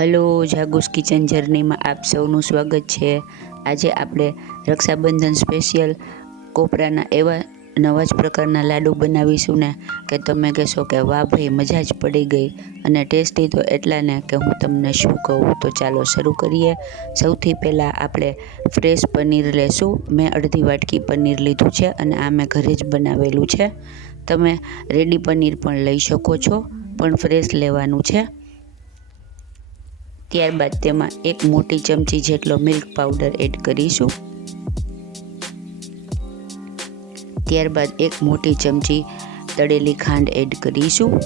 Hello, જાગુસ kitchen જર્નીમાં આપ સૌનું સ્વાગત છે। આજે આપણે રક્ષાબંધન સ્પેશિયલ કોપરાના એવા નવા જ પ્રકારના લાડુ બનાવીશું ને કે તમે કહેશો કે વાહ ભાઈ, મજા જ પડી ગઈ। અને ટેસ્ટી તો એટલા ને કે હું તમને શું કહું। તો ચાલો શરૂ કરીએ। સૌથી પહેલાં આપણે ફ્રેશ પનીર લેશું। મેં અડધી વાટકી પનીર લીધું છે અને આ મેં ઘરે જ બનાવેલું છે। તમે રેડી પનીર પણ લઈ શકો છો, પણ ફ્રેશ લેવાનું છે। ત્યારબાદ તેમાં એક મોટી ચમચી જેટલો મિલ્ક પાવડર એડ કરીશું। ત્યારબાદ એક મોટી ચમચી તળેલી ખાંડ એડ કરીશું।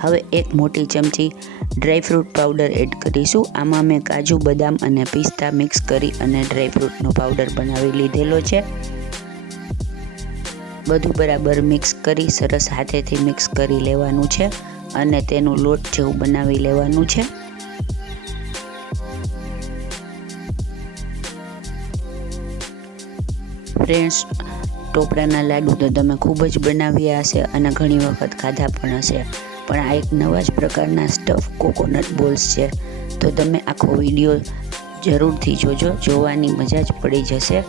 હવે એક મોટી ચમચી ડ્રાયફ્રૂટ પાવડર એડ કરીશું। આમાં મેં કાજુ, બદામ અને પિસ્તા મિક્સ કરી અને ડ્રાયફ્રૂટનો પાવડર બનાવી લીધેલો છે। બધું બરાબર મિક્સ કરી સરસ હાથેથી મિક્સ કરી લેવાનું છે અને તેનું લોટ જેવું બનાવી લેવાનું છે। ફ્રેન્ડ્સ, ટોપરાના લાડુ તો તમે ખૂબ જ બનાવ્યા હશે અને ઘણી વખત ખાધા પણ હશે, પણ આ એક નવા જ પ્રકારના સ્ટફ કોકોનટ બોલ્સ છે। તો તમે આખો વિડીયો જરૂરથી જોજો, જોવાની મજા જ પડી જશે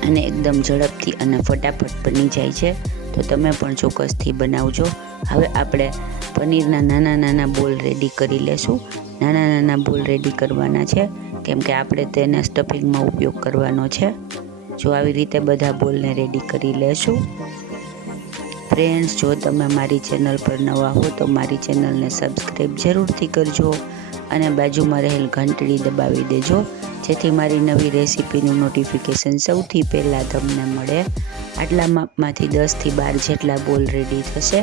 અને એકદમ ઝડપથી અને ફટાફટ બની જાય છે। તો તમે પણ ચોક્કસથી બનાવજો। હવે આપણે પનીરના નાના નાના બોલ રેડી કરી લેશું। નાના નાના બોલ રેડી કરવાના છે કેમ કે આપણે તેને સ્ટફિંગમાં ઉપયોગ કરવાનો છે। જો આવી રીતે બધા બોલને રેડી કરી લેશું। ફ્રેન્ડ્સ, જો તમે મારી ચેનલ પર નવા હો તો મારી ચેનલને સબસ્ક્રાઈબ જરૂરથી કરજો અને બાજુમાં રહેલ ઘંટડી દબાવી દેજો, જેથી મારી નવી રેસીપીનું નોટિફિકેશન સૌથી પહેલાં તમને મળે। આટલા માપમાંથી 10થી 12 જેટલા બોલ રેડી થશે।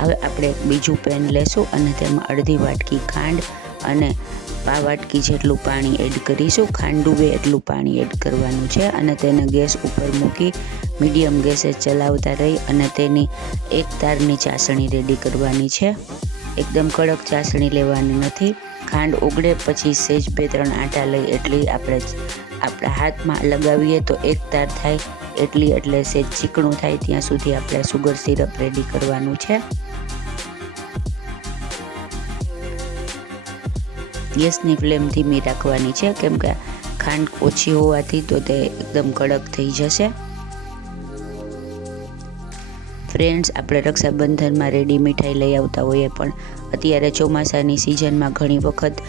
હવે આપણે બીજું પેન લેશું અને તેમાં અડધી વાટકી ખાંડ અને પા વાટકી જેટલું પાણી એડ કરીશું। ખાંડ ડૂબે એટલું પાણી એડ કરવાનું છે અને તેને ગેસ ઉપર મૂકી મીડિયમ ગેસે ચલાવતા રહી અને તેની એક તારની ચાસણી રેડી કરવાની છે। એકદમ કડક ચાસણી લેવાની નથી। ખાંડ ઓગળે પછી સેજ 2-3 આંટા લઈ એટલી આપણા હાથમાં લગાવીએ તો એક તાર થાય એટલી, એટલે સેજ ચીકણું થાય ત્યાં સુધી આપણે સુગર સિરપ રેડી કરવાનું છે। ગેસની ફ્લેમ ધીમી રાખવાની છે કેમ કે ખાંડ ઓછી હોવાથી તો તે એકદમ કડક થઈ જશે। ફ્રેન્ડ્સ, આપણે રક્ષાબંધનમાં રેડી મીઠાઈ લઈ આવતા હોઈએ, પણ અત્યારે ચોમાસાની સિઝનમાં ઘણી વખત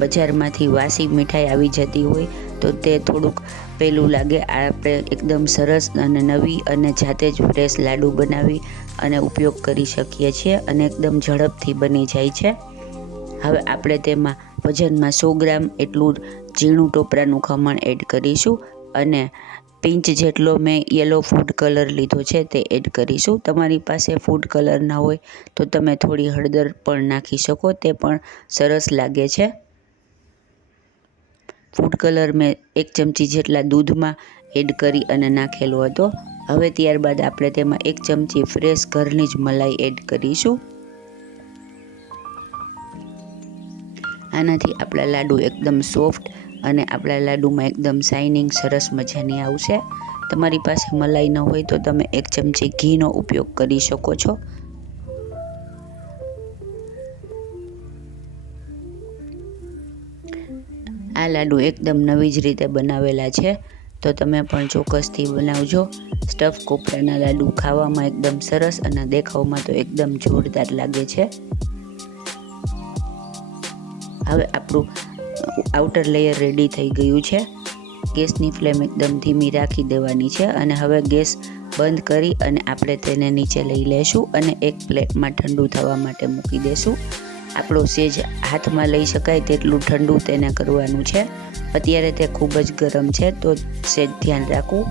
બજારમાંથી વાસી મીઠાઈ આવી જતી હોય તો તે થોડુંક પેલું લાગે। આપણે એકદમ સરસ અને નવી અને જાતે જ ફ્રેશ લાડુ બનાવી અને ઉપયોગ કરી શકીએ છીએ અને એકદમ ઝડપથી બની જાય છે। હવે આપણે તેમાં વજનમાં 100 ગ્રામ એટલું ઝીણું ટોપરાનું ખમણ એડ કરીશું અને પિંચ જેટલો મેં યલો ફૂડ કલર લીધો છે તે એડ કરીશું। તમારી પાસે ફૂડ કલર ના હોય તો તમે થોડી હળદર પણ નાખી શકો, તે પણ સરસ લાગે છે। ફૂડ કલર મેં 1 ચમચી જેટલા દૂધમાં એડ કરી અને નાખેલો હતો। હવે ત્યારબાદ આપણે તેમાં 1 ચમચી ફ્રેશ ઘરની જ મલાઈ એડ કરીશું। આનાથી આપણા લાડુ એકદમ સોફ્ટ અને આપણા લાડુમાં એકદમ શાઇનિંગ સરસ મજાની આવશે। તમારી પાસે મલાઈ ન હોય તો તમે 1 ચમચી ઘીનો ઉપયોગ કરી શકો છો। આ લાડુ એકદમ નવી જ રીતે બનાવેલા છે, તો તમે પણ ચોક્કસથી બનાવજો। સ્ટફ કોપરાના લાડુ ખાવામાં એકદમ સરસ અને દેખાવમાં તો એકદમ જોરદાર લાગે છે। હવે આપણું આઉટર લેયર રેડી થઈ ગયું છે। ગેસની ફ્લેમ એકદમ ધીમી રાખી દેવાની છે અને હવે ગેસ બંધ કરી અને આપણે તેને નીચે લઈ લેશું અને એક પ્લેટમાં ઠંડુ થવા માટે મૂકી દેશું। આપણો સેજ હાથમાં લઈ શકાય તેટલું ઠંડુ તેને કરવાનું છે। અત્યારે તે ખૂબ જ ગરમ છે, તો સેજ ધ્યાન રાખવું।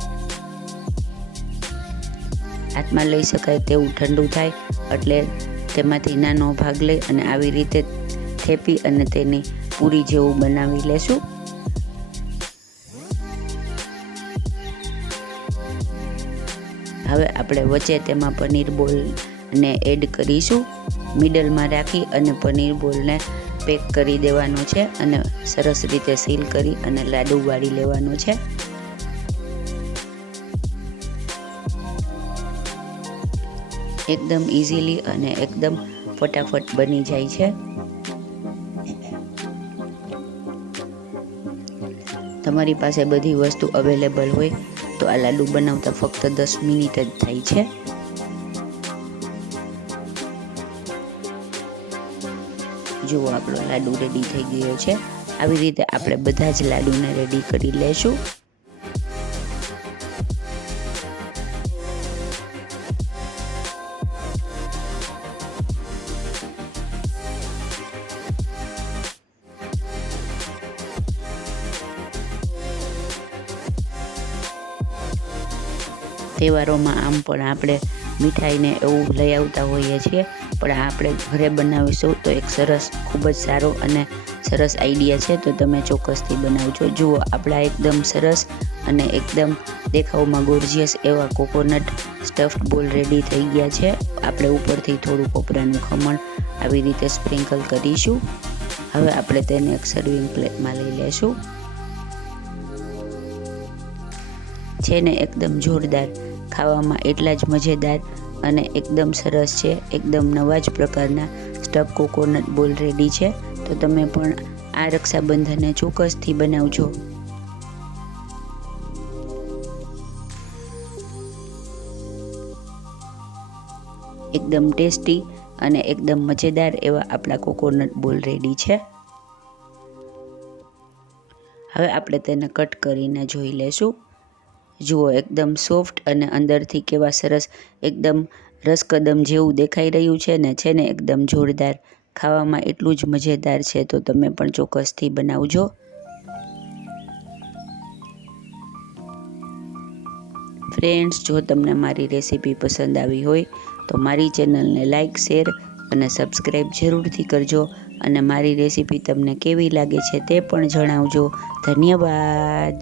હાથમાં લઈ શકાય તેવું ઠંડુ થાય એટલે તેમાંથી નાનો ભાગ લઈ અને આવી રીતે થેપી અને તેની પૂરી જેવું બનાવી લેશું। હવે આપણે વચ્ચે તેમાં પનીર બોલને એડ કરીશું। મિડલમાં રાખી અને પનીર બોલને પેક કરી દેવાનો છે અને સરસ રીતે સીલ કરી અને લાડુ વાળી લેવાનો છે। એકદમ ઇઝીલી અને એકદમ ફટાફટ બની જાય છે. તમારી પાસે બધી વસ્તુ અવેલેબલ હોય તો આ લાડુ બનાવતા ફક્ત 10 મિનિટ જ થાય છે. જુઓ આપણો લાડુ રેડી થઈ ગયો છે. આવી રીતે આપણે બધા જ લાડુને રેડી કરી લેશું. તહેવારોમાં આમ પણ આપણે મીઠાઈને એવું લઈ આવતા હોઈએ છીએ, પણ આપણે ઘરે બનાવીશું તો એક સરસ, ખૂબ જ સારો અને સરસ આઈડિયા છે. તો તમે ચોક્કસથી બનાવજો. જુઓ આપણા એકદમ સરસ અને એકદમ દેખાવમાં ગોર્જિયસ એવા કોકોનટ સ્ટફ્ડ બોલ રેડી થઈ ગયા છે. આપણે ઉપરથી થોડું કોપરાનું ખમણ આવી રીતે સ્પ્રિંકલ કરીશું. હવે આપણે તેને એક સર્વિંગ પ્લેટમાં લઈ લેશું. છે ને એકદમ જોરદાર, ખાવામાં એટલા જ મજેદાર અને એકદમ સરસ છે. એકદમ નવા જ પ્રકારના સ્ટફ કોકોનટ બોલ રેડી છે. તો તમે પણ આ રક્ષાબંધનને ચોક્કસથી બનાવજો. એકદમ ટેસ્ટી અને એકદમ મજેદાર એવા આપણા કોકોનટ બોલ રેડી છે. હવે આપણે તેને કટ કરીને જોઈ લેશું. જુઓ એકદમ સોફ્ટ અને અંદરથી કેવા સરસ, એકદમ રસકદમ જેવું દેખાઈ રહ્યું છે ને એકદમ જોરદાર, ખાવામાં એટલું જ મજેદાર છે. તો તમે પણ ચોક્કસથી બનાવજો. ફ્રેન્ડ્સ, જો તમને મારી રેસીપી પસંદ આવી હોય તો મારી ચેનલને લાઈક, શેર અને સબસ્ક્રાઈબ જરૂરથી કરજો. અને મારી રેસીપી તમને કેવી લાગે છે તે પણ જણાવજો. ધન્યવાદ.